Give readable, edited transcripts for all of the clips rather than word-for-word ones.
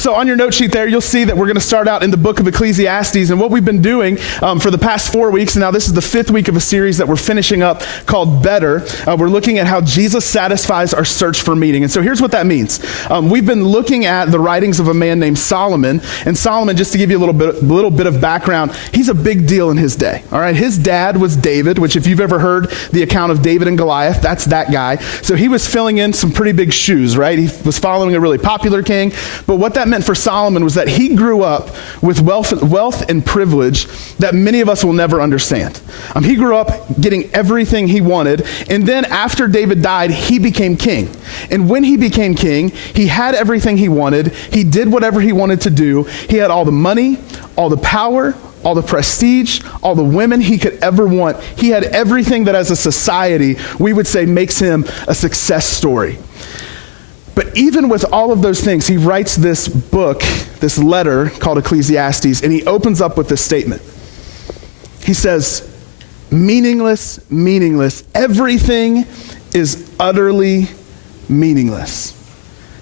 So on your note sheet there, you'll see that we're going to start out in the book of Ecclesiastes. And what we've been doing for the past 4 weeks, and now this is the 5th week of a series that we're finishing up called Better. We're looking at how Jesus satisfies our search for meaning. And so here's what that means. We've been looking at the writings of a man named Solomon. And Solomon, just to give you a little bit of background, he's a big deal in his day. All right, his dad was David, which if you've ever heard the account of David and Goliath, that's that guy. So he was filling in some pretty big shoes, right? He was following a really popular king. But what that meant for Solomon was that he grew up with wealth and privilege that many of us will never understand. He grew up getting everything he wanted, and then after David died, he became king. And when he became king, he had everything he wanted. He did whatever he wanted to do. He had all the money, all the power, all the prestige, all the women he could ever want. He had everything that as a society we would say makes him a success story. But even with all of those things, he writes this book, this letter called Ecclesiastes, and he opens up with this statement. He says, meaningless, meaningless. Everything is utterly meaningless.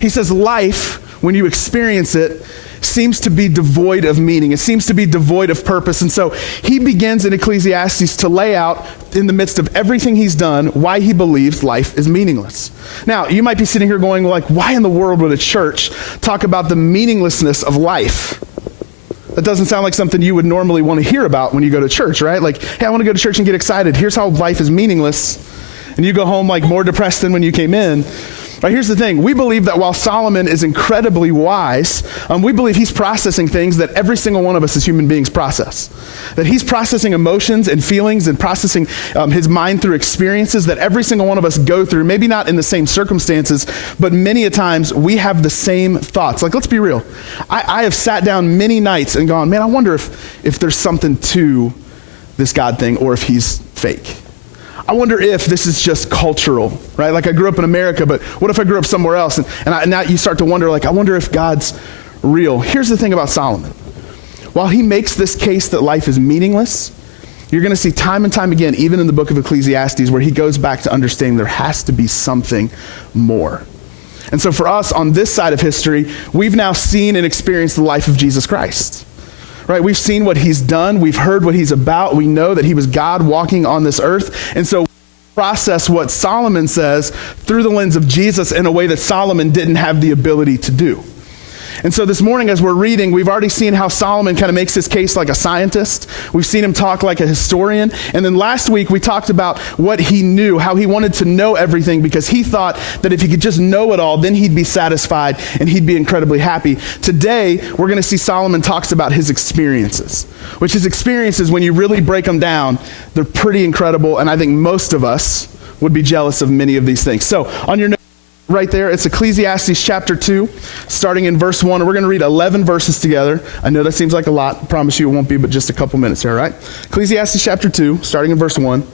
He says life, when you experience it, seems to be devoid of meaning. It seems to be devoid of purpose. And so he begins in Ecclesiastes to lay out, in the midst of everything he's done, why he believes life is meaningless. Now, you might be sitting here going, like, why in the world would a church talk about the meaninglessness of life? That doesn't sound like something you would normally want to hear about when you go to church, right? Like, hey, I want to go to church and get excited. Here's how life is meaningless. And you go home like more depressed than when you came in. Right, here's the thing. We believe that while Solomon is incredibly wise, we believe he's processing things that every single one of us as human beings process. That he's processing emotions and feelings and processing his mind through experiences that every single one of us go through, maybe not in the same circumstances, but many a times we have the same thoughts. Like, let's be real. I have sat down many nights and gone, man, I wonder if there's something to this God thing or if he's fake. I wonder if this is just cultural, right? Like I grew up in America, but what if I grew up somewhere else? And now you start to wonder, like, I wonder if God's real. Here's the thing about Solomon. While he makes this case that life is meaningless, you're going to see time and time again, even in the book of Ecclesiastes, where he goes back to understanding there has to be something more. And so for us on this side of history, we've now seen and experienced the life of Jesus Christ. Right, we've seen what he's done. We've heard what he's about. We know that he was God walking on this earth. And so we process what Solomon says through the lens of Jesus in a way that Solomon didn't have the ability to do. And so this morning as we're reading, we've already seen how Solomon kind of makes his case like a scientist. We've seen him talk like a historian. And then last week we talked about what he knew, how he wanted to know everything because he thought that if he could just know it all, then he'd be satisfied and he'd be incredibly happy. Today, we're going to see Solomon talks about his experiences, which his experiences, when you really break them down, they're pretty incredible. And I think most of us would be jealous of many of these things. So on your note, right there, it's Ecclesiastes chapter 2, starting in verse 1. We're going to read 11 verses together. I know that seems like a lot. I promise you it won't be but just a couple minutes here, all right? Ecclesiastes chapter 2, starting in verse 1.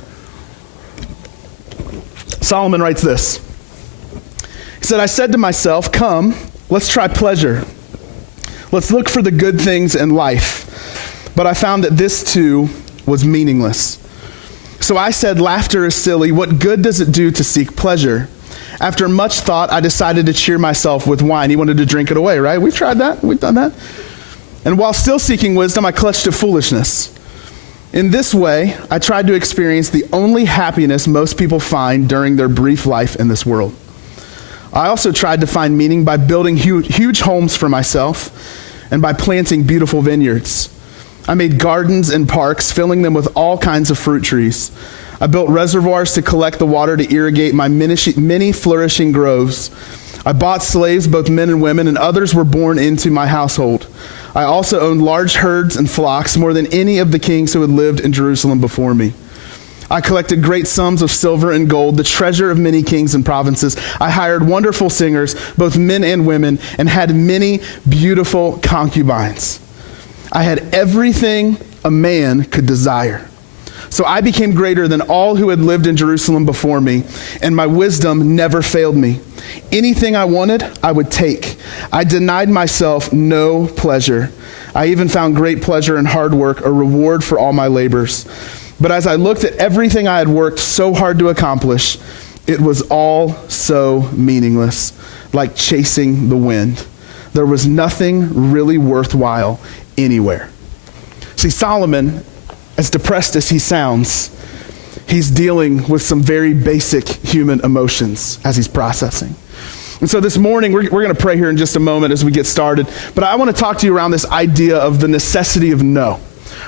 Solomon writes this. He said, I said to myself, come, let's try pleasure. Let's look for the good things in life. But I found that this too was meaningless. So I said, laughter is silly. What good does it do to seek pleasure? After much thought, I decided to cheer myself with wine. He wanted to drink it away, right? We've tried that. We've done that. And while still seeking wisdom, I clutched to foolishness. In this way, I tried to experience the only happiness most people find during their brief life in this world. I also tried to find meaning by building huge homes for myself and by planting beautiful vineyards. I made gardens and parks, filling them with all kinds of fruit trees. I built reservoirs to collect the water to irrigate my many flourishing groves. I bought slaves, both men and women, and others were born into my household. I also owned large herds and flocks, more than any of the kings who had lived in Jerusalem before me. I collected great sums of silver and gold, the treasure of many kings and provinces. I hired wonderful singers, both men and women, and had many beautiful concubines. I had everything a man could desire. So I became greater than all who had lived in Jerusalem before me, and my wisdom never failed me. Anything I wanted, I would take. I denied myself no pleasure. I even found great pleasure in hard work, a reward for all my labors. But as I looked at everything I had worked so hard to accomplish, it was all so meaningless, like chasing the wind. there was nothing really worthwhile anywhere. See, Solomon, as depressed as he sounds, he's dealing with some very basic human emotions as he's processing. And so this morning, we're going to pray here in just a moment as we get started. But I want to talk to you around this idea of the necessity of no,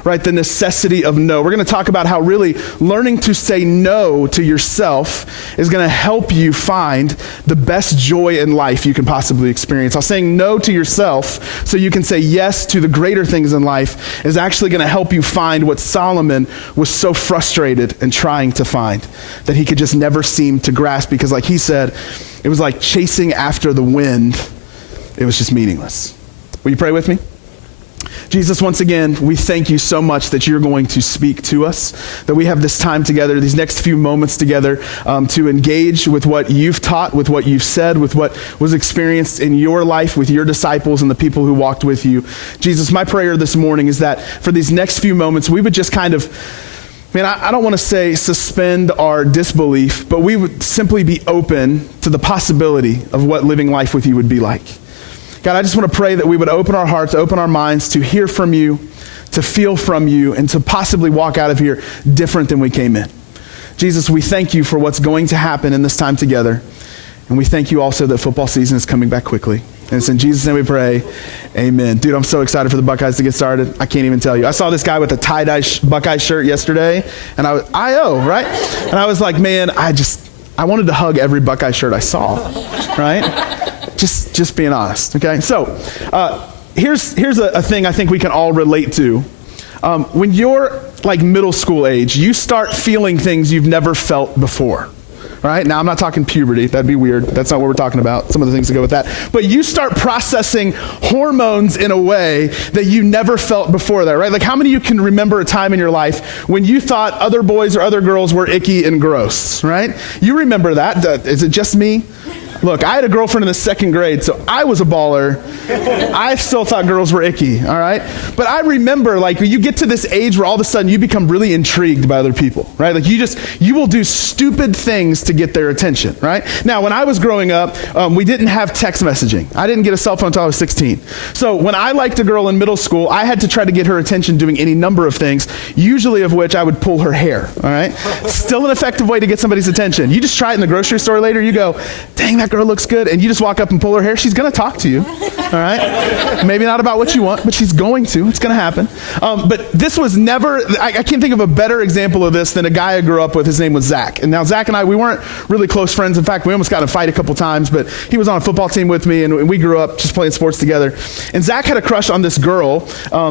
right? The necessity of no. We're going to talk about how really learning to say no to yourself is going to help you find the best joy in life you can possibly experience. How saying no to yourself so you can say yes to the greater things in life is actually going to help you find what Solomon was so frustrated and trying to find, that he could just never seem to grasp, because like he said, it was like chasing after the wind. It was just meaningless. Will you pray with me? Jesus, once again, we thank you so much that you're going to speak to us, that we have this time together, these next few moments together, to engage with what you've taught, with what you've said, with what was experienced in your life with your disciples and the people who walked with you. Jesus, my prayer this morning is that for these next few moments, we would just kind of, I don't want to say suspend our disbelief, but we would simply be open to the possibility of what living life with you would be like. God, I just want to pray that we would open our hearts, open our minds to hear from you, to feel from you, and to possibly walk out of here different than we came in. Jesus, we thank you for what's going to happen in this time together. And we thank you also that football season is coming back quickly. And it's in Jesus' name we pray, amen. Dude, I'm so excited for the Buckeyes to get started. I can't even tell you. I saw this guy with a tie-dye Buckeye shirt yesterday, and I was, right? And I was like, man, I wanted to hug every Buckeye shirt I saw, right? Just being honest, okay? So here's a thing I think we can all relate to. When you're like middle school age, you start feeling things you've never felt before. Right? Now, I'm not talking puberty. That'd be weird. That's not what we're talking about. Some of the things that go with that. But you start processing hormones in a way that you never felt before that, right? Like, how many of you can remember a time in your life when you thought other boys or other girls were icky and gross, right? You remember that. Is it just me? Look, I had a girlfriend in the second grade, so I was a baller. I still thought girls were icky, all right? But I remember, like, when you get to this age where all of a sudden you become really intrigued by other people, right? Like, you will do stupid things to get their attention, right? Now, when I was growing up, we didn't have text messaging. I didn't get a cell phone until I was 16. So when I liked a girl in middle school, I had to try to get her attention doing any number of things, usually of which I would pull her hair, all right? Still an effective way to get somebody's attention. You just try it in the grocery store later, you go, dang, that girl looks good, and you just walk up and pull her hair, she's going to talk to you, all right? Maybe not about what you want, but she's going to. It's going to happen. But this was never, I can't think of a better example of this than a guy I grew up with. His name was Zach. And now Zach and I, we weren't really close friends. In fact, we almost got in a fight a couple times, but he was on a football team with me, and we grew up just playing sports together. And Zach had a crush on this girl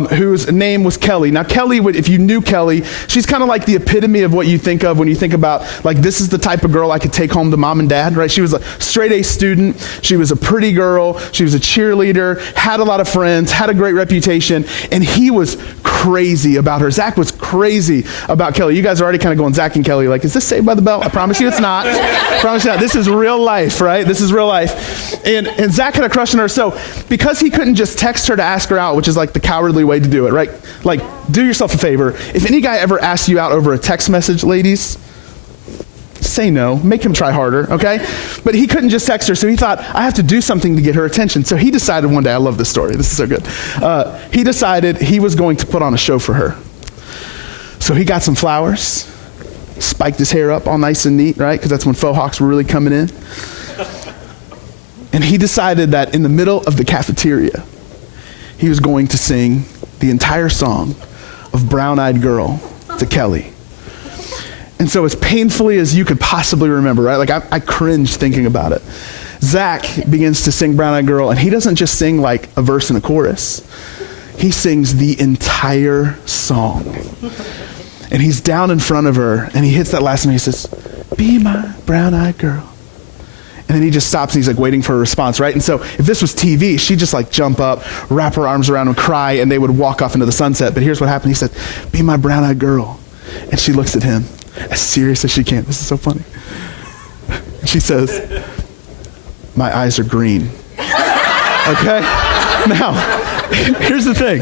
whose name was Kelly. Now, Kelly, if you knew Kelly, she's kind of like the epitome of what you think of when you think about, like, this is the type of girl I could take home to mom and dad, right? She was a straight A student. She was a pretty girl. She was a cheerleader, had a lot of friends, had a great reputation, and he was crazy about her. Zach was crazy about Kelly. You guys are already kind of going, Zach and Kelly, like, is this Saved by the Bell? I promise you it's not. I promise you not. This is real life, right? This is real life. And Zach had a crush on her. So because he couldn't just text her to ask her out, which is like the cowardly way to do it, right? Like, do yourself a favor. If any guy ever asks you out over a text message, ladies, say no. Make him try harder, okay? But he couldn't just text her, so he thought, I have to do something to get her attention. So he decided one day, I love this story. This is so good. He decided he was going to put on a show for her. So he got some flowers, spiked his hair up all nice and neat, right? Because that's when faux hawks were really coming in. And he decided that in the middle of the cafeteria, he was going to sing the entire song of Brown Eyed Girl to Kelly. And so as painfully as you could possibly remember, right? Like, I cringe thinking about it. Zach begins to sing Brown Eyed Girl, and he doesn't just sing like a verse and a chorus. He sings the entire song. And he's down in front of her, and he hits that last note. He says, be my brown-eyed girl. And then he just stops, and he's like waiting for a response, right? And so if this was TV, she'd just like jump up, wrap her arms around him, cry, and they would walk off into the sunset. But here's what happened. He said, be my brown-eyed girl. And she looks at him as serious as she can. This is so funny. She says, my eyes are green. Okay? Now, here's the thing.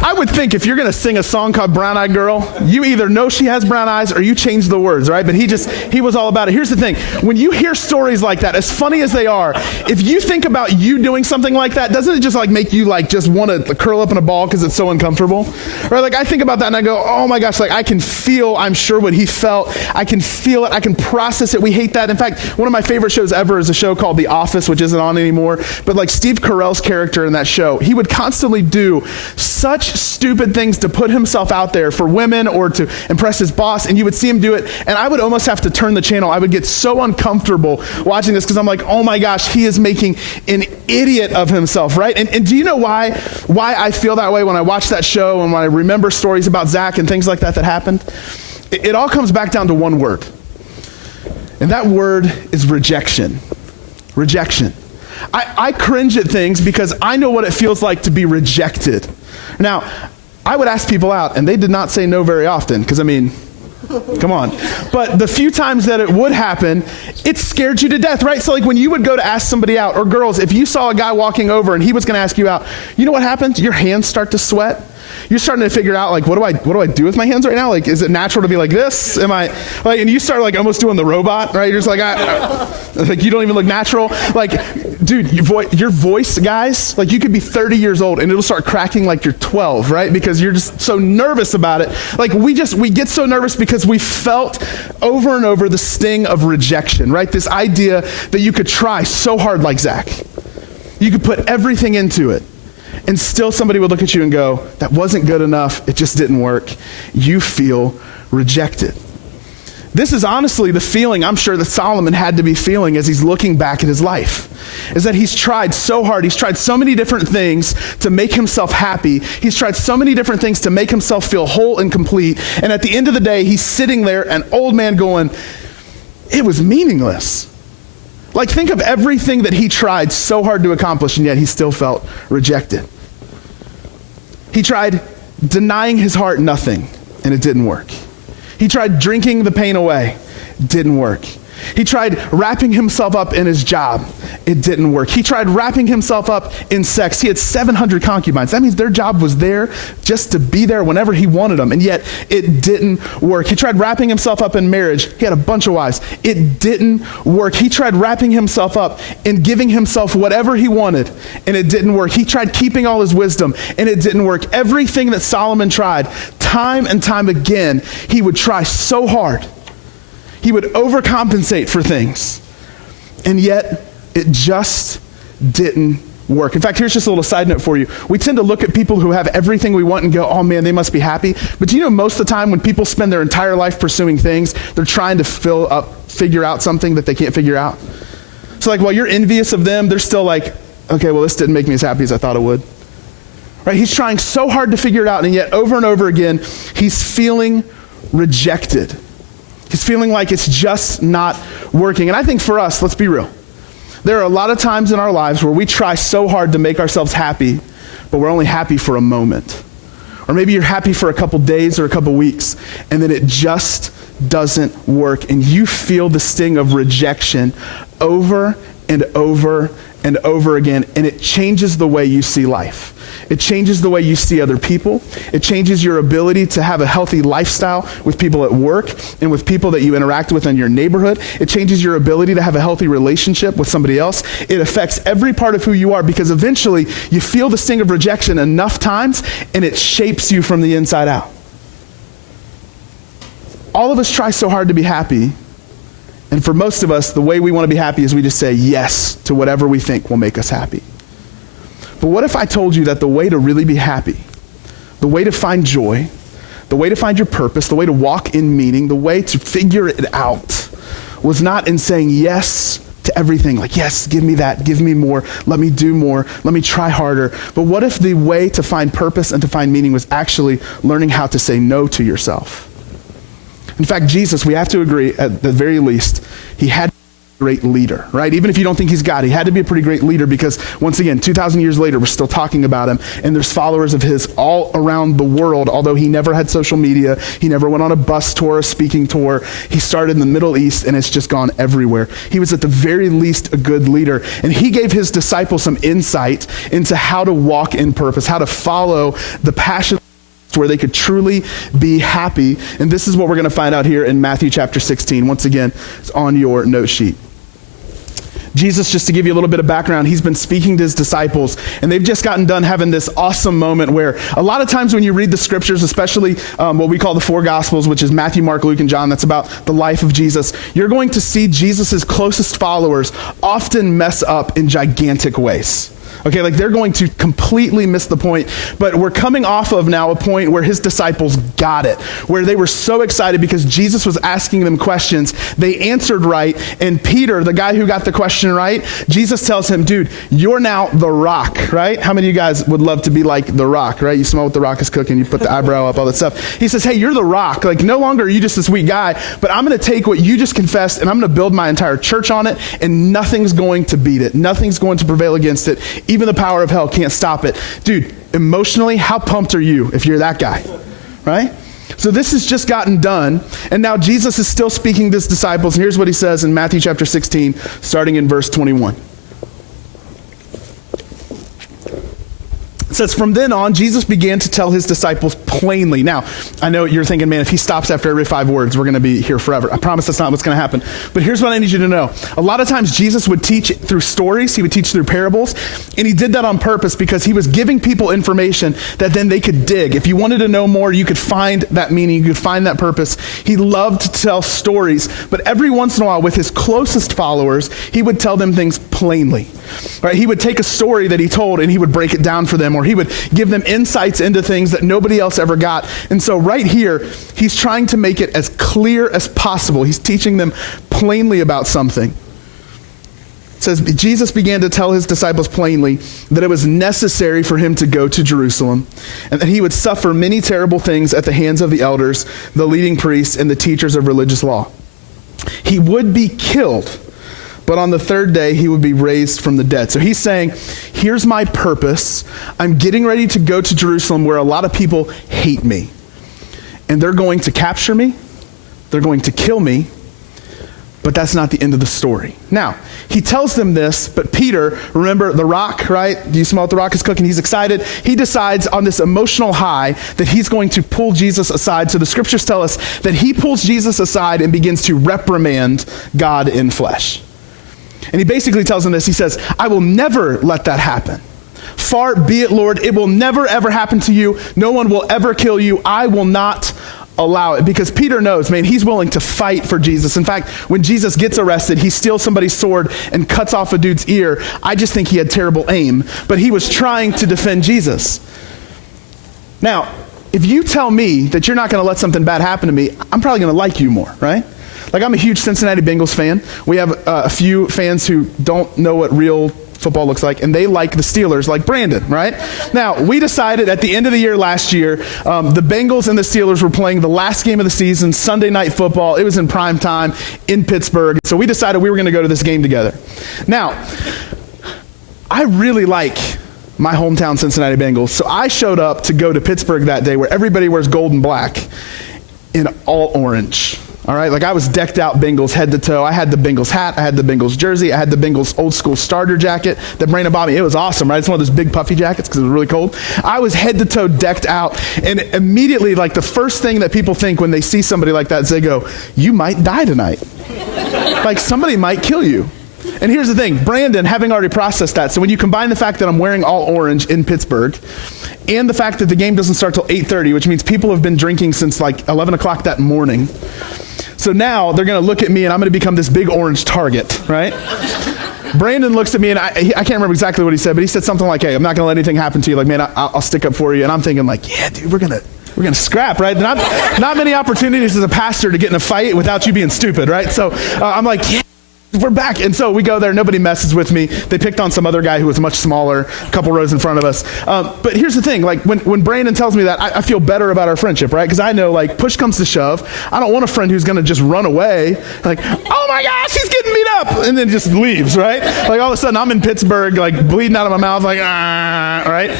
I would think if you're going to sing a song called Brown Eyed Girl, you either know she has brown eyes or you change the words, right? But he was all about it. Here's the thing. When you hear stories like that, as funny as they are, if you think about you doing something like that, doesn't it just like make you like just want to curl up in a ball because it's so uncomfortable? Right? Like I think about that and I go, oh my gosh, like I can feel, I'm sure what he felt. I can feel it. I can process it. We hate that. In fact, one of my favorite shows ever is a show called The Office, which isn't on anymore. But like Steve Carell's character in that show, he would constantly do such stupid things to put himself out there for women or to impress his boss, and you would see him do it, and I would almost have to turn the channel. I would get so uncomfortable watching this because I'm like, oh my gosh, he is making an idiot of himself, right? And do you know why I feel that way when I watch that show and when I remember stories about Zach and things like that happened? It all comes back down to one word, and that word is rejection. Rejection. I cringe at things because I know what it feels like to be rejected. Now, I would ask people out, and they did not say no very often, because I mean, come on. But the few times that it would happen, it scared you to death, right? So like when you would go to ask somebody out, or girls, if you saw a guy walking over and he was going to ask you out, you know what happens? Your hands start to sweat. You're starting to figure out like, what do I do with my hands right now? Like, is it natural to be like this? Am I like, and you start like almost doing the robot, right? You're just like, like you don't even look natural. Like, dude, your voice, guys, like you could be 30 years old and it'll start cracking like you're 12, right? Because you're just so nervous about it. Like we get so nervous because we felt over and over the sting of rejection, right? This idea that you could try so hard like Zach. You could put everything into it. And still somebody would look at you and go, that wasn't good enough, it just didn't work. You feel rejected. This is honestly the feeling I'm sure that Solomon had to be feeling as he's looking back at his life. Is that he's tried so hard, he's tried so many different things to make himself happy. He's tried so many different things to make himself feel whole and complete. And at the end of the day, he's sitting there, an old man going, it was meaningless. Like think of everything that he tried so hard to accomplish and yet he still felt rejected. He tried denying his heart nothing, and it didn't work. He tried drinking the pain away, didn't work. He tried wrapping himself up in his job. It didn't work. He tried wrapping himself up in sex. He had 700 concubines. That means their job was there just to be there whenever he wanted them, and yet it didn't work. He tried wrapping himself up in marriage. He had a bunch of wives. It didn't work. He tried wrapping himself up in giving himself whatever he wanted, and it didn't work. He tried keeping all his wisdom, and it didn't work. Everything that Solomon tried, time and time again, he would try so hard. He would overcompensate for things, and yet it just didn't work. In fact, here's just a little side note for you. We tend to look at people who have everything we want and go, oh man, they must be happy. But do you know most of the time when people spend their entire life pursuing things, they're trying to figure out something that they can't figure out. So like while you're envious of them, they're still like, okay, well this didn't make me as happy as I thought it would. Right? He's trying so hard to figure it out, and yet over and over again, he's feeling rejected. He's feeling like it's just not working. And I think for us, let's be real. There are a lot of times in our lives where we try so hard to make ourselves happy, but we're only happy for a moment. Or maybe you're happy for a couple days or a couple weeks, and then it just doesn't work. And you feel the sting of rejection over and over and over again, and it changes the way you see life. It changes the way you see other people. It changes your ability to have a healthy lifestyle with people at work and with people that you interact with in your neighborhood. It changes your ability to have a healthy relationship with somebody else. It affects every part of who you are because eventually you feel the sting of rejection enough times and it shapes you from the inside out. All of us try so hard to be happy, and for most of us, the way we want to be happy is we just say yes to whatever we think will make us happy. But what if I told you that the way to really be happy, the way to find joy, the way to find your purpose, the way to walk in meaning, the way to figure it out was not in saying yes to everything, like, yes, give me that, give me more, let me do more, let me try harder. But what if the way to find purpose and to find meaning was actually learning how to say no to yourself? In fact, Jesus, we have to agree, at the very least, he had great leader, right? Even if you don't think he's God, he had to be a pretty great leader because, once again, 2,000 years later, we're still talking about him, and there's followers of his all around the world, although he never had social media, he never went on a bus tour, a speaking tour. He started in the Middle East, and it's just gone everywhere. He was at the very least a good leader, and he gave his disciples some insight into how to walk in purpose, how to follow the passion where they could truly be happy. And this is what we're going to find out here in Matthew chapter 16. Once again, it's on your note sheet. Jesus, just to give you a little bit of background, he's been speaking to his disciples, and they've just gotten done having this awesome moment where a lot of times when you read the scriptures, especially what we call the four gospels, which is Matthew, Mark, Luke, and John, that's about the life of Jesus, you're going to see Jesus's closest followers often mess up in gigantic ways. Okay, like they're going to completely miss the point, but we're coming off of now a point where his disciples got it, where they were so excited because Jesus was asking them questions. They answered right, and Peter, the guy who got the question right, Jesus tells him, dude, you're now the rock, right? How many of you guys would love to be like the rock, right? You smell what the rock is cooking, you put the eyebrow up, all that stuff. He says, hey, you're the rock. Like no longer are you just this weak guy, but I'm going to take what you just confessed and I'm going to build my entire church on it, and nothing's going to beat it. Nothing's going to prevail against it. Even the power of hell can't stop it. Dude, emotionally, how pumped are you if you're that guy, right? So this has just gotten done, and now Jesus is still speaking to his disciples, and here's what he says in Matthew chapter 16, starting in verse 21. It says, from then on, Jesus began to tell his disciples plainly. Now, I know you're thinking, man, if he stops after every 5 words, we're going to be here forever. I promise that's not what's going to happen. But here's what I need you to know. A lot of times Jesus would teach through stories. He would teach through parables. And he did that on purpose because he was giving people information that then they could dig. If you wanted to know more, you could find that meaning. You could find that purpose. He loved to tell stories. But every once in a while, with his closest followers, he would tell them things plainly. Right? He would take a story that he told and he would break it down for them, or he would give them insights into things that nobody else ever got. And so right here, he's trying to make it as clear as possible. He's teaching them plainly about something. It says, Jesus began to tell his disciples plainly that it was necessary for him to go to Jerusalem and that he would suffer many terrible things at the hands of the elders, the leading priests, and the teachers of religious law. He would be killed, but on the third day, he would be raised from the dead. So he's saying, here's my purpose. I'm getting ready to go to Jerusalem where a lot of people hate me. And they're going to capture me. They're going to kill me. But that's not the end of the story. Now, he tells them this, but Peter, remember the rock, right? Do you smell what the rock is cooking? He's excited. He decides on this emotional high that he's going to pull Jesus aside. So the scriptures tell us that he pulls Jesus aside and begins to reprimand God in flesh. And he basically tells them this. He says, I will never let that happen. Far be it, Lord. It will never, ever happen to you. No one will ever kill you. I will not allow it. Because Peter knows, man, he's willing to fight for Jesus. In fact, when Jesus gets arrested, he steals somebody's sword and cuts off a dude's ear. I just think he had terrible aim, but he was trying to defend Jesus. Now, if you tell me that you're not going to let something bad happen to me, I'm probably going to like you more, right? Like, I'm a huge Cincinnati Bengals fan. We have a few fans who don't know what real football looks like, and they like the Steelers, like Brandon, right? Now, we decided at the end of the year last year, the Bengals and the Steelers were playing the last game of the season, Sunday night football. It was in prime time in Pittsburgh. So we decided we were going to go to this game together. Now, I really like my hometown Cincinnati Bengals. So I showed up to go to Pittsburgh that day where everybody wears gold and black in all orange. All right, like I was decked out Bengals head to toe. I had the Bengals hat. I had the Bengals jersey. I had the Bengals old school starter jacket that Brandon bought me. It was awesome, right? It's one of those big puffy jackets because it was really cold. I was head to toe decked out. And immediately, like the first thing that people think when they see somebody like that is they go, you might die tonight. Like somebody might kill you. And here's the thing, Brandon, having already processed that, so when you combine the fact that I'm wearing all orange in Pittsburgh and the fact that the game doesn't start till 8:30, which means people have been drinking since like 11 o'clock that morning. So now they're going to look at me and I'm going to become this big orange target, right? Brandon looks at me and I can't remember exactly what he said, but he said something like, hey, I'm not going to let anything happen to you. Like, man, I'll stick up for you. And I'm thinking like, yeah, dude, we're going to scrap, right? Not many opportunities as a pastor to get in a fight without you being stupid, right? So I'm like, yeah, we're back. And so we go there. Nobody messes with me. They picked on some other guy who was much smaller, a couple rows in front of us. But here's the thing. Like when Brandon tells me that, I feel better about our friendship, right? Because I know, like, push comes to shove. I don't want a friend who's going to just run away. Like, oh my gosh, he's getting beat up. And then just leaves, right? Like all of a sudden I'm in Pittsburgh, like bleeding out of my mouth, like, right?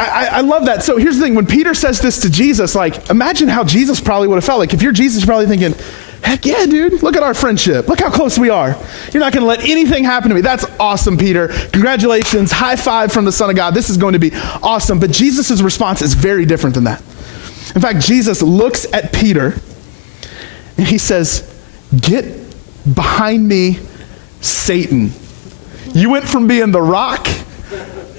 I love that. So here's the thing. When Peter says this to Jesus, like, imagine how Jesus probably would have felt. Like, if you're Jesus, you're probably thinking, heck yeah, dude. Look at our friendship. Look how close we are. You're not going to let anything happen to me. That's awesome, Peter. Congratulations. High five from the Son of God. This is going to be awesome. But Jesus' response is very different than that. In fact, Jesus looks at Peter and he says, get behind me, Satan. You went from being the rock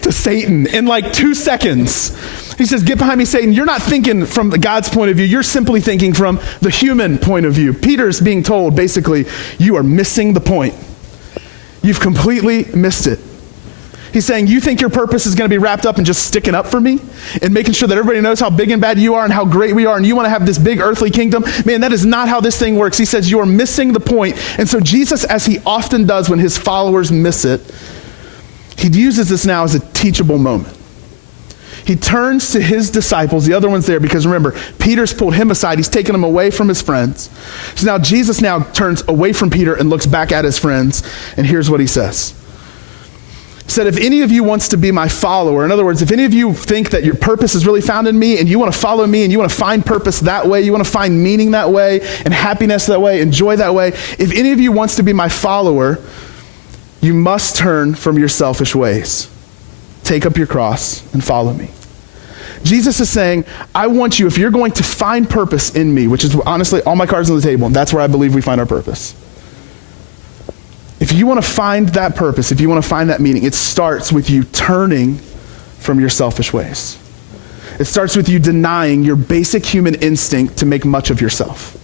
to Satan in like 2 seconds. He says, get behind me, Satan. You're not thinking from God's point of view. You're simply thinking from the human point of view. Peter's being told, basically, you are missing the point. You've completely missed it. He's saying, you think your purpose is going to be wrapped up in just sticking up for me and making sure that everybody knows how big and bad you are and how great we are, and you want to have this big earthly kingdom? Man, that is not how this thing works. He says, you are missing the point. And so Jesus, as he often does when his followers miss it, he uses this now as a teachable moment. He turns to his disciples, the other ones there, because remember, Peter's pulled him aside. He's taken him away from his friends. So now Jesus now turns away from Peter and looks back at his friends, and here's what he says. He said, if any of you wants to be my follower, in other words, if any of you think that your purpose is really found in me and you want to follow me and you want to find purpose that way, you want to find meaning that way and happiness that way and joy that way, if any of you wants to be my follower, you must turn from your selfish ways. Take up your cross and follow me. Jesus is saying, I want you, if you're going to find purpose in me, which is honestly all my cards on the table, and that's where I believe we find our purpose. If you want to find that purpose, if you want to find that meaning, it starts with you turning from your selfish ways. It starts with you denying your basic human instinct to make much of yourself.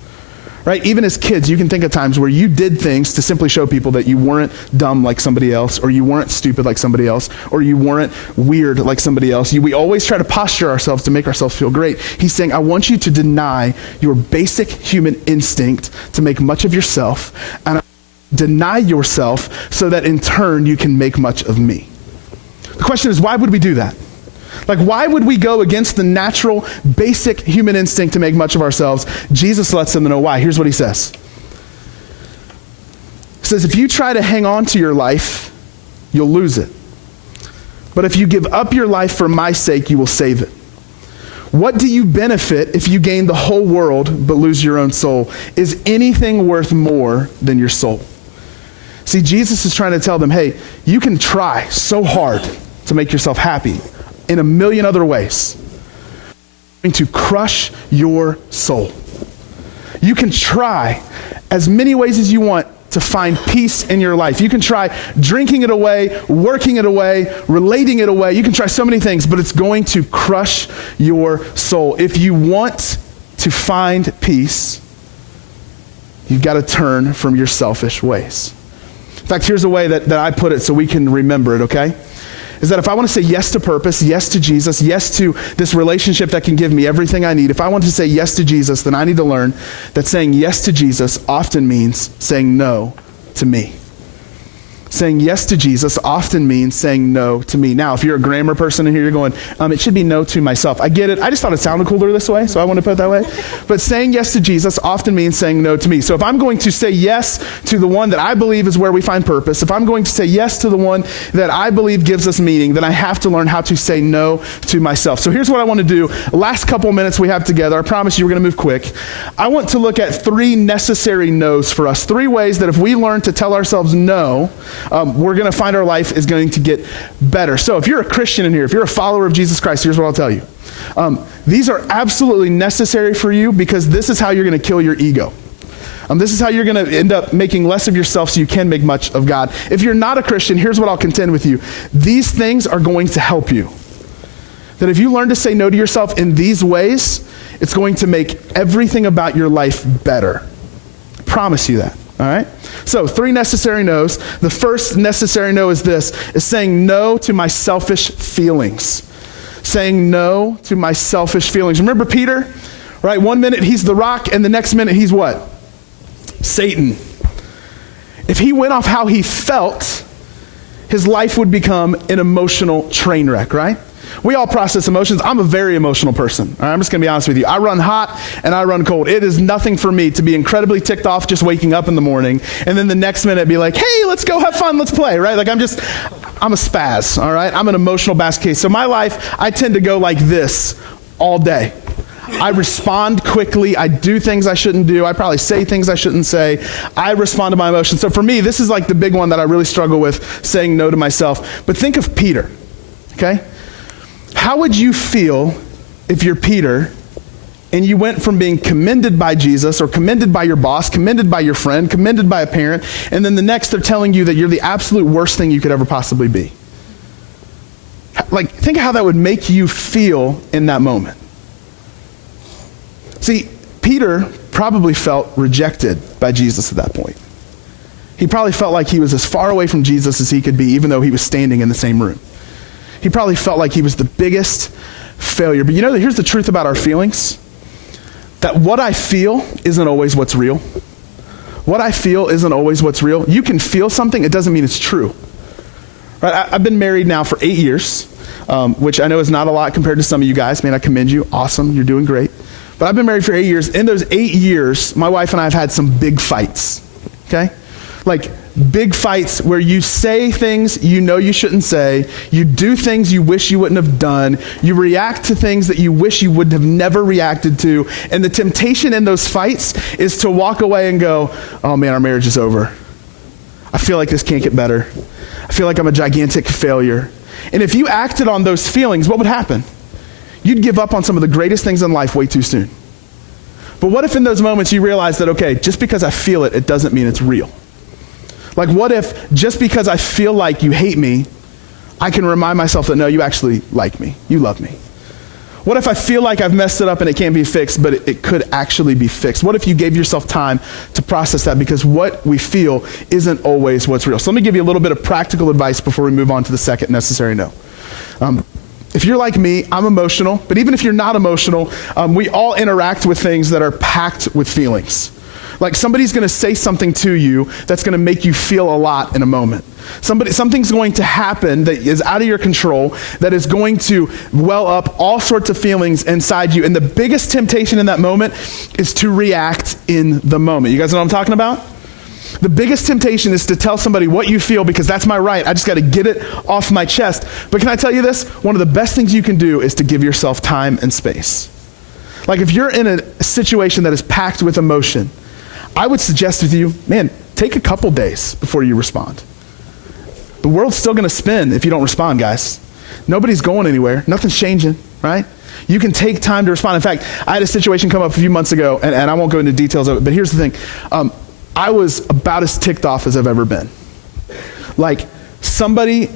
Right? Even as kids, you can think of times where you did things to simply show people that you weren't dumb like somebody else, or you weren't stupid like somebody else, or you weren't weird like somebody else. We always try to posture ourselves to make ourselves feel great. He's saying, I want you to deny your basic human instinct to make much of yourself, and deny yourself so that in turn you can make much of me. The question is, why would we do that? Like, why would we go against the natural, basic human instinct to make much of ourselves? Jesus lets them know why. Here's what he says. He says, if you try to hang on to your life, you'll lose it. But if you give up your life for my sake, you will save it. What do you benefit if you gain the whole world but lose your own soul? Is anything worth more than your soul? See, Jesus is trying to tell them, hey, you can try so hard to make yourself happy in a million other ways, to crush your soul. You can try as many ways as you want to find peace in your life. You can try drinking it away, working it away, relating it away. You can try so many things, but it's going to crush your soul. If you want to find peace, you've got to turn from your selfish ways. In fact, here's a way that I put it so we can remember it, okay? Is that if I want to say yes to purpose, yes to Jesus, yes to this relationship that can give me everything I need, if I want to say yes to Jesus, then I need to learn that saying yes to Jesus often means saying no to me. Saying yes to Jesus often means saying no to me. Now, if you're a grammar person in here, you're going, it should be no to myself. I get it. I just thought it sounded cooler this way, so I want to put it that way. But saying yes to Jesus often means saying no to me. So if I'm going to say yes to the one that I believe is where we find purpose, if I'm going to say yes to the one that I believe gives us meaning, then I have to learn how to say no to myself. So here's what I want to do. Last couple minutes we have together, I promise you we're going to move quick. I want to look at 3 necessary no's for us. 3 ways that if we learn to tell ourselves no, we're going to find our life is going to get better. So if you're a Christian in here, if you're a follower of Jesus Christ, here's what I'll tell you. These are absolutely necessary for you because this is how you're going to kill your ego. This is how you're going to end up making less of yourself so you can make much of God. If you're not a Christian, here's what I'll contend with you. These things are going to help you. That if you learn to say no to yourself in these ways, it's going to make everything about your life better. I promise you that. All right? So 3 necessary no's. The first necessary no is this, is saying no to my selfish feelings. Saying no to my selfish feelings. Remember Peter? Right? One minute he's the rock and the next minute he's what? Satan. if he went off how he felt, his life would become an emotional train wreck, right? We all process emotions. I'm a very emotional person. All right, I'm just going to be honest with you. I run hot and I run cold. It is nothing for me to be incredibly ticked off just waking up in the morning and then the next minute be like, hey, let's go have fun, let's play, right? Like I'm a spaz, all right? I'm an emotional basket case. So my life, I tend to go like this all day. I respond quickly. I do things I shouldn't do. I probably say things I shouldn't say. I respond to my emotions. So for me, this is like the big one that I really struggle with, saying no to myself. But think of Peter, okay? How would you feel if you're Peter and you went from being commended by Jesus or commended by your boss, commended by your friend, commended by a parent, and then the next they're telling you that you're the absolute worst thing you could ever possibly be? Like, think of how that would make you feel in that moment. See, Peter probably felt rejected by Jesus at that point. He probably felt like he was as far away from Jesus as he could be, even though he was standing in the same room. He probably felt like he was the biggest failure. But you know, here's the truth about our feelings. That what I feel isn't always what's real. What I feel isn't always what's real. You can feel something, it doesn't mean it's true. Right? I've been married now for 8 years, which I know is not a lot compared to some of you guys. Man, I commend you. Awesome, you're doing great. But I've been married for 8 years. In those 8 years, my wife and I have had some big fights, okay? Like big fights where you say things you know you shouldn't say, you do things you wish you wouldn't have done, you react to things that you wish you would have never reacted to, and the temptation in those fights is to walk away and go, oh man, our marriage is over. I feel like this can't get better. I feel like I'm a gigantic failure. And if you acted on those feelings, what would happen? You'd give up on some of the greatest things in life way too soon. But what if in those moments you realize that, okay, just because I feel it, it doesn't mean it's real? Like what if just because I feel like you hate me, I can remind myself that no, you actually like me, you love me. What if I feel like I've messed it up and it can't be fixed, but it could actually be fixed? What if you gave yourself time to process that? Because what we feel isn't always what's real. So let me give you a little bit of practical advice before we move on to the second necessary no. If you're like me, I'm emotional, but even if you're not emotional, we all interact with things that are packed with feelings. Like somebody's going to say something to you that's going to make you feel a lot in a moment. Something's going to happen that is out of your control, that is going to well up all sorts of feelings inside you. And the biggest temptation in that moment is to react in the moment. You guys know what I'm talking about? The biggest temptation is to tell somebody what you feel because that's my right. I just got to get it off my chest. But can I tell you this? One of the best things you can do is to give yourself time and space. Like if you're in a situation that is packed with emotion, I would suggest with you, man, take a couple days before you respond. The world's still going to spin if you don't respond, guys. Nobody's going anywhere. Nothing's changing, right? You can take time to respond. In fact, I had a situation come up a few months ago, and I won't go into details of it, but here's the thing. I was about as ticked off as I've ever been. Like, somebody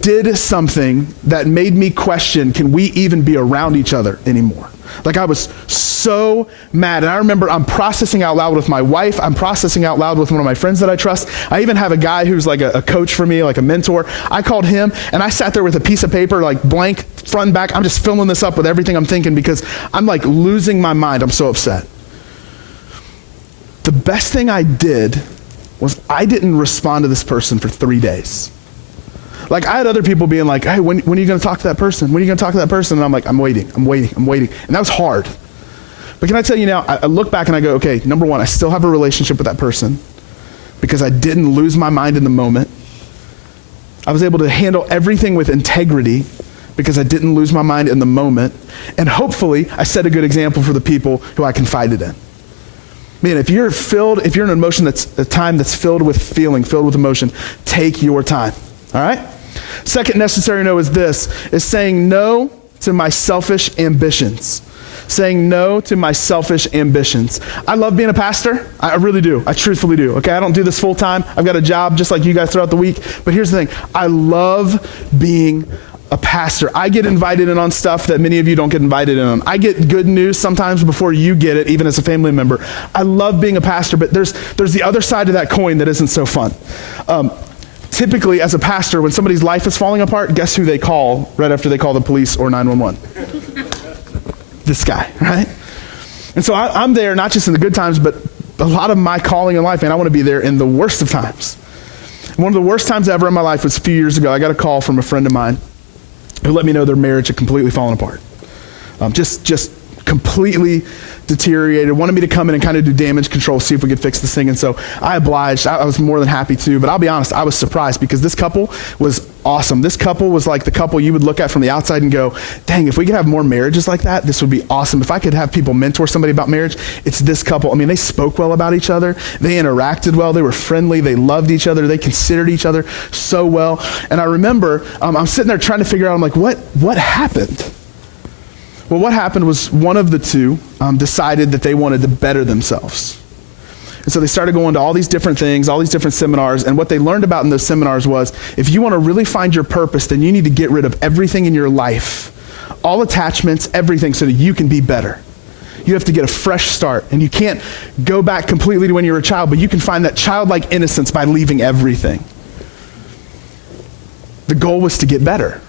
did something that made me question, can we even be around each other anymore? Like, I was so mad. And I remember I'm processing out loud with my wife. I'm processing out loud with one of my friends that I trust. I even have a guy who's like a coach for me, like a mentor. I called him, and I sat there with a piece of paper, like blank, front and back. I'm just filling this up with everything I'm thinking because I'm like losing my mind. I'm so upset. The best thing I did was I didn't respond to this person for 3 days. Like I had other people being like, hey, when are you going to talk to that person? When are you going to talk to that person? And I'm like, I'm waiting. And that was hard. But can I tell you now, I look back and I go, okay, number one, I still have a relationship with that person because I didn't lose my mind in the moment. I was able to handle everything with integrity because I didn't lose my mind in the moment. And hopefully I set a good example for the people who I confided in. Man, if you're in an emotion that's a time that's filled with feeling, filled with emotion, take your time. All right? Second necessary no is saying no to my selfish ambitions. Saying no to my selfish ambitions. I love being a pastor. I really do. I truthfully do. Okay, I don't do this full time. I've got a job just like you guys throughout the week. But here's the thing. I love being a pastor. I get invited in on stuff that many of you don't get invited in on. I get good news sometimes before you get it, even as a family member. I love being a pastor, but there's the other side of that coin that isn't so fun. Typically, as a pastor, when somebody's life is falling apart, guess who they call right after they call the police or 911? This guy, right? And so I'm there not just in the good times, but a lot of my calling in life, man, I want to be there in the worst of times. One of the worst times ever in my life was a few years ago. I got a call from a friend of mine who let me know their marriage had completely fallen apart. Just completely deteriorated, wanted me to come in and kind of do damage control, see if we could fix this thing. And so I obliged. I was more than happy to, but I'll be honest, I was surprised because this couple was awesome. This couple was like the couple you would look at from the outside and go, dang, if we could have more marriages like that, this would be awesome. If I could have people mentor somebody about marriage, it's this couple. I mean, they spoke well about each other. They interacted well. They were friendly. They loved each other. They considered each other so well. And I remember I'm sitting there trying to figure out, I'm like, what happened? Well, what happened was one of the two decided that they wanted to better themselves. And so they started going to all these different things, all these different seminars, and what they learned about in those seminars was, if you want to really find your purpose, then you need to get rid of everything in your life, all attachments, everything, so that you can be better. You have to get a fresh start, and you can't go back completely to when you were a child, but you can find that childlike innocence by leaving everything. The goal was to get better.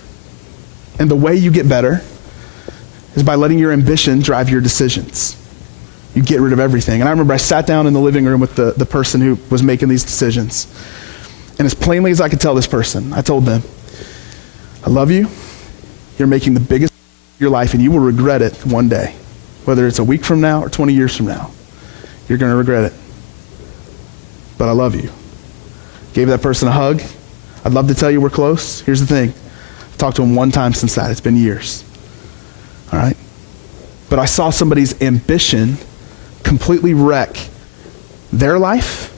And the way you get better is by letting your ambition drive your decisions. You get rid of everything. And I remember I sat down in the living room with the person who was making these decisions. And as plainly as I could tell this person, I told them, I love you. You're making the biggest of your life, and you will regret it one day. Whether it's a week from now or 20 years from now, you're going to regret it. But I love you. Gave that person a hug. I'd love to tell you we're close. Here's the thing. I've talked to him one time since that. It's been years. All right? But I saw somebody's ambition completely wreck their life,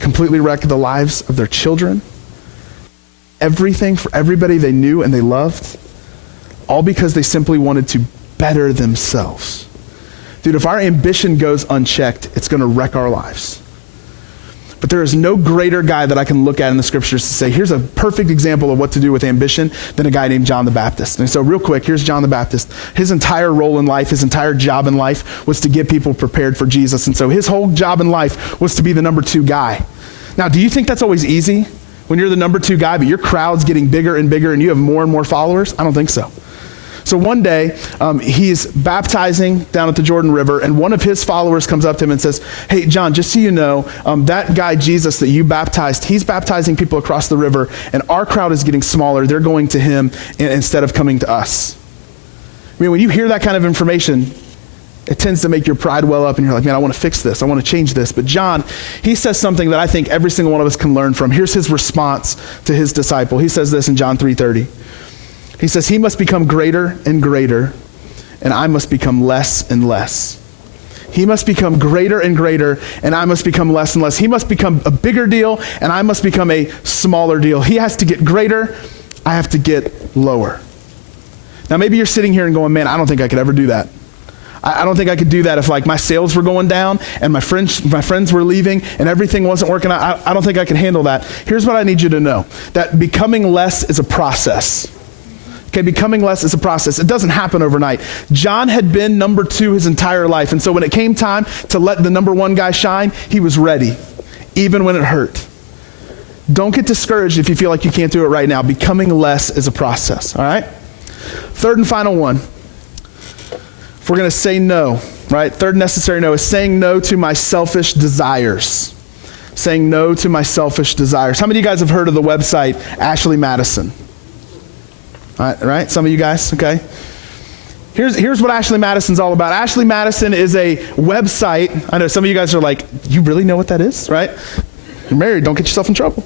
completely wreck the lives of their children, everything for everybody they knew and they loved, all because they simply wanted to better themselves. Dude, if our ambition goes unchecked, it's going to wreck our lives. But there is no greater guy that I can look at in the scriptures to say, here's a perfect example of what to do with ambition than a guy named John the Baptist. And so real quick, here's John the Baptist. His entire role in life, his entire job in life was to get people prepared for Jesus. And so his whole job in life was to be the number 2 guy. Now, do you think that's always easy when you're the number 2 guy, but your crowd's getting bigger and bigger and you have more and more followers? I don't think so. So one day, he's baptizing down at the Jordan River, and one of his followers comes up to him and says, hey, John, just so you know, that guy Jesus that you baptized, he's baptizing people across the river, and our crowd is getting smaller. They're going to him instead of coming to us. I mean, when you hear that kind of information, it tends to make your pride well up, and you're like, man, I want to fix this. I want to change this. But John, he says something that I think every single one of us can learn from. Here's his response to his disciple. He says this in John 3:30. He says, he must become greater and greater, and I must become less and less. He must become greater and greater, and I must become less and less. He must become a bigger deal, and I must become a smaller deal. He has to get greater, I have to get lower. Now maybe you're sitting here and going, man, I don't think I could ever do that. I don't think I could do that if like my sales were going down and my friends were leaving and everything wasn't working out. I don't think I could handle that. Here's what I need you to know, that becoming less is a process. Okay, becoming less is a process. It doesn't happen overnight. John had been number 2 his entire life. And so when it came time to let the number 1 guy shine, he was ready, even when it hurt. Don't get discouraged if you feel like you can't do it right now. Becoming less is a process, all right? Third and final one. If we're going to say no, right? Third necessary no is saying no to my selfish desires. Saying no to my selfish desires. How many of you guys have heard of the website Ashley Madison? All right, some of you guys, okay. Here's what Ashley Madison's all about. Ashley Madison is a website. I know some of you guys are like, you really know what that is, right? You're married, don't get yourself in trouble.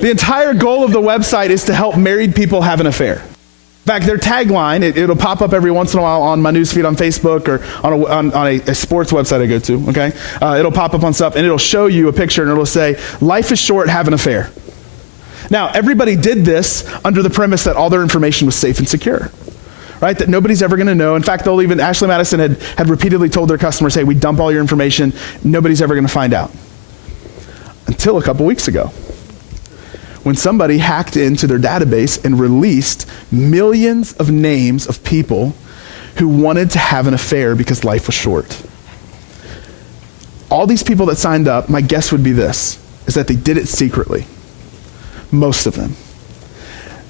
The entire goal of the website is to help married people have an affair. In fact, their tagline, it'll pop up every once in a while on my newsfeed on Facebook or on a sports website I go to, okay? It'll pop up on stuff and it'll show you a picture and it'll say, life is short, have an affair. Now, everybody did this under the premise that all their information was safe and secure, right? That nobody's ever going to know. In fact, Ashley Madison had repeatedly told their customers, hey, we dump all your information. Nobody's ever going to find out. Until a couple weeks ago, when somebody hacked into their database and released millions of names of people who wanted to have an affair because life was short. All these people that signed up, my guess would be this, is that they did it secretly. Most of them.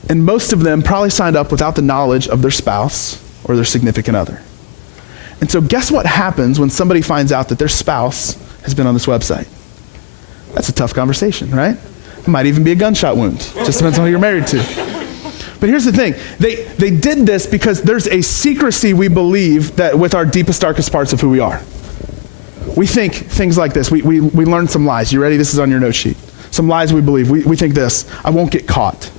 And most of them probably signed up without the knowledge of their spouse or their significant other. And so guess what happens when somebody finds out that their spouse has been on this website? That's a tough conversation, right? It might even be a gunshot wound. Just depends on who you're married to. But here's the thing. They did this because there's a secrecy we believe that with our deepest, darkest parts of who we are. We think things like this. We learn some lies. You ready? This is on your note sheet. Some lies we believe. We think this. I won't get caught.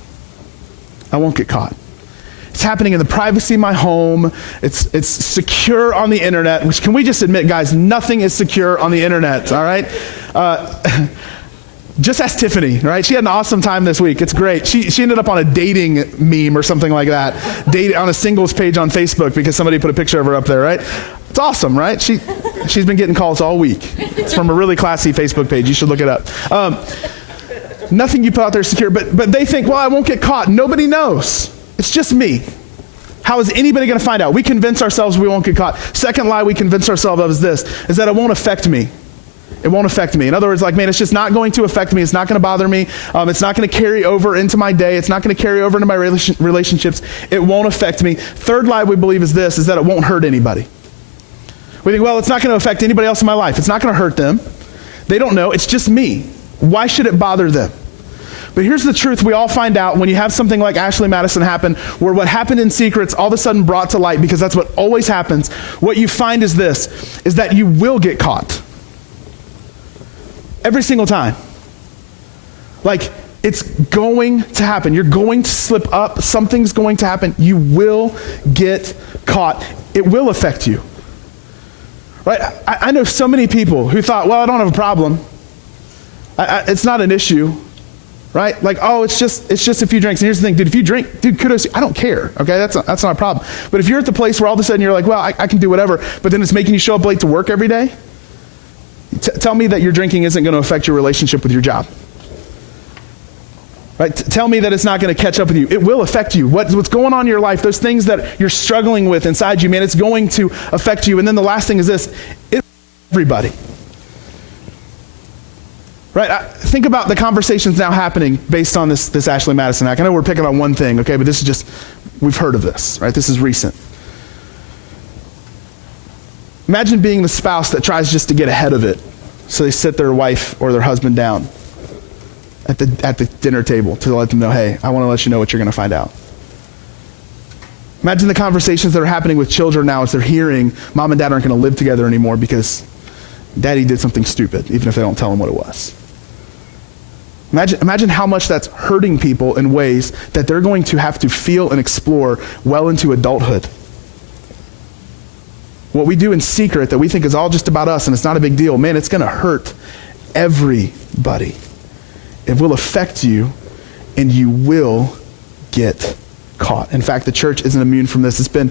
I won't get caught. It's happening in the privacy of my home. It's secure on the internet, which, can we just admit, guys, nothing is secure on the internet, all right? Just ask Tiffany, right? She had an awesome time this week. It's great. She ended up on a dating meme or something like that, on a singles page on Facebook because somebody put a picture of her up there, right? It's awesome, right? She's been getting calls all week. It's from a really classy Facebook page. You should look it up. Nothing you put out there is secure, but they think, well, I won't get caught. Nobody knows. It's just me. How is anybody going to find out? We convince ourselves we won't get caught. Second lie we convince ourselves of is that it won't affect me. It won't affect me. In other words, like, man, it's just not going to affect me. It's not going to bother me. It's not going to carry over into my day. It's not going to carry over into my relationships. It won't affect me. Third lie we believe is that it won't hurt anybody. We think, well, it's not going to affect anybody else in my life. It's not going to hurt them. They don't know. It's just me. Why should it bother them? But here's the truth we all find out when you have something like Ashley Madison happen, where what happened in secret's all of a sudden brought to light, because that's what always happens. What you find is that you will get caught. Every single time. Like, it's going to happen. You're going to slip up. Something's going to happen. You will get caught. It will affect you. Right? I know so many people who thought, well, I don't have a problem. It's not an issue. Right? Like, oh, it's just a few drinks. And here's the thing, dude, if you drink, dude, kudos, I don't care. Okay? That's not a problem. But if you're at the place where all of a sudden you're like, well, I can do whatever, but then it's making you show up late to work every day, tell me that your drinking isn't going to affect your relationship with your job. Right? Tell me that it's not going to catch up with you. It will affect you. What's going on in your life, those things that you're struggling with inside you, man, it's going to affect you. And then the last thing is this, it's everybody. Right? Think about the conversations now happening based on this Ashley Madison Act. I know we're picking on one thing, okay, but this is just, we've heard of this, right? This is recent. Imagine being the spouse that tries just to get ahead of it. So they sit their wife or their husband down at the dinner table to let them know, hey, I want to let you know what you're going to find out. Imagine the conversations that are happening with children now as they're hearing mom and dad aren't going to live together anymore because daddy did something stupid, even if they don't tell them what it was. Imagine how much that's hurting people in ways that they're going to have to feel and explore well into adulthood. What we do in secret that we think is all just about us and it's not a big deal, man, it's going to hurt everybody. It will affect you and you will get caught. In fact, the church isn't immune from this. It's been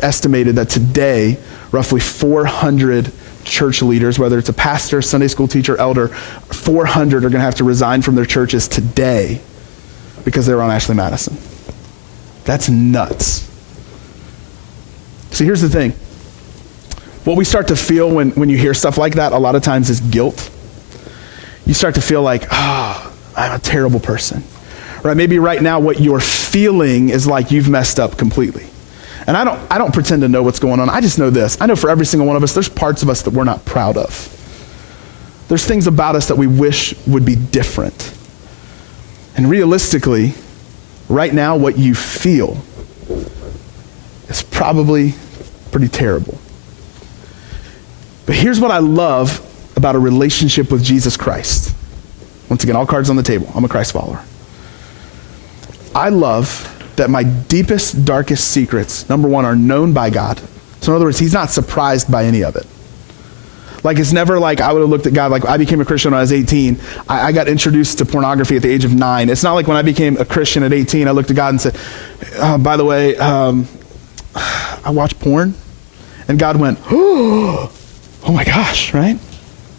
estimated that today, roughly 400 church leaders, whether it's a pastor, Sunday school teacher, elder, 400 are going to have to resign from their churches today because they were on Ashley Madison. That's nuts. See, here's the thing. What we start to feel when you hear stuff like that a lot of times is guilt. You start to feel like, I'm a terrible person. Right? Maybe right now what you're feeling is like you've messed up completely. And I don't pretend to know what's going on. I just know this. I know for every single one of us, there's parts of us that we're not proud of. There's things about us that we wish would be different. And realistically, right now, what you feel is probably pretty terrible. But here's what I love about a relationship with Jesus Christ. Once again, all cards on the table. I'm a Christ follower. I love that my deepest, darkest secrets, number one, are known by God. So in other words, he's not surprised by any of it. Like, it's never like I would have looked at God, like I became a Christian when I was 18. I got introduced to pornography at the age of 9. It's not like when I became a Christian at 18, I looked at God and said, by the way, I watch porn. And God went, oh my gosh, right?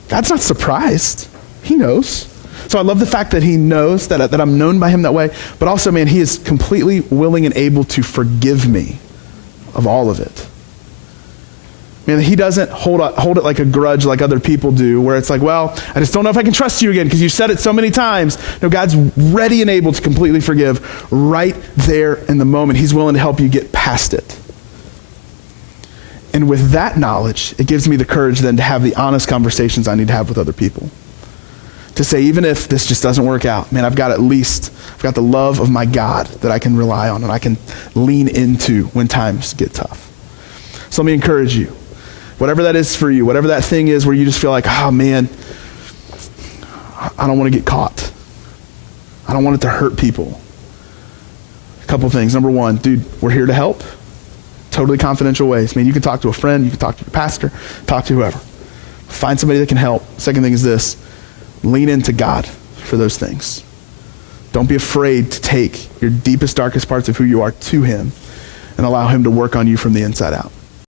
God's not surprised. He knows. So I love the fact that he knows that I'm known by him that way, but also, man, he is completely willing and able to forgive me of all of it. Man, he doesn't hold it like a grudge like other people do, where it's like, well, I just don't know if I can trust you again because you said it so many times. No, God's ready and able to completely forgive right there in the moment. He's willing to help you get past it. And with that knowledge, it gives me the courage then to have the honest conversations I need to have with other people. To say, even if this just doesn't work out, man, I've got the love of my God that I can rely on and I can lean into when times get tough. So let me encourage you. Whatever that is for you, whatever that thing is where you just feel like, oh man, I don't want to get caught. I don't want it to hurt people. A couple things. Number one, dude, we're here to help. Totally confidential ways. I mean, you can talk to a friend, you can talk to your pastor, talk to whoever. Find somebody that can help. Second thing is this, lean into God for those things. Don't be afraid to take your deepest, darkest parts of who you are to him and allow him to work on you from the inside out.